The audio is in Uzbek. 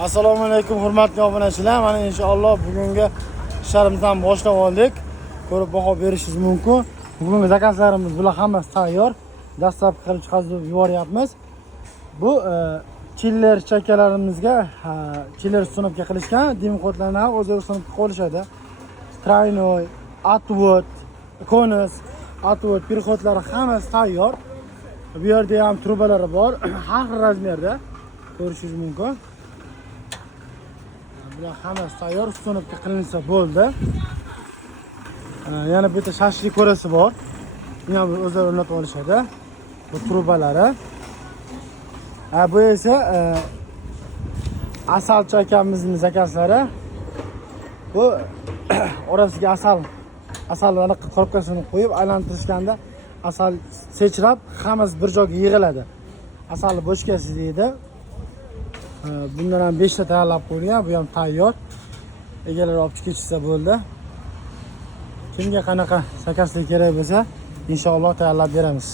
Assalomu alaykum hurmatli obunachilar. Mana inshaalloh bugungi ishlarimizdan boshlab oldik. Ko'rib baho berishingiz mumkin. Bugungi zakazlarimiz bular hammasi tayyor. Dastlabki qilib chiqazib yuboryapmiz. Bu chiller chakalarimizga chiller sunupga qilishgan dimqodlarni ham o'zlari sunupga qo'yishadi. Traynoy, atvot, konus, atvot pirxotlari hammasi tayyor. Bu yerda ham trubalari bor, har xil razmerda ko'rishingiz mumkin. Bular hammasi tayyor, sunupga qilinsa bo'ldi. Yana bu yerda shashlik ko'rasi bor. Buni ham o'zlari o'rnatib olishadi. Bu trubalari. Bu esa asal chakamizning zakazlari. Bu orasiga asallarni korobkasini qo'yib aylantirishganda asal sechrab hammasi bir joyga yig'iladi. Asal bochkasi deydi. Bundan ham 5 ta tayyorlab qo'yilgan, bu ham tayyor. Egalar olib ketishsa bo'ldi. Kimga qanaqa zakazlik kerak bo'lsa, inshaalloh tayyorlab beramiz.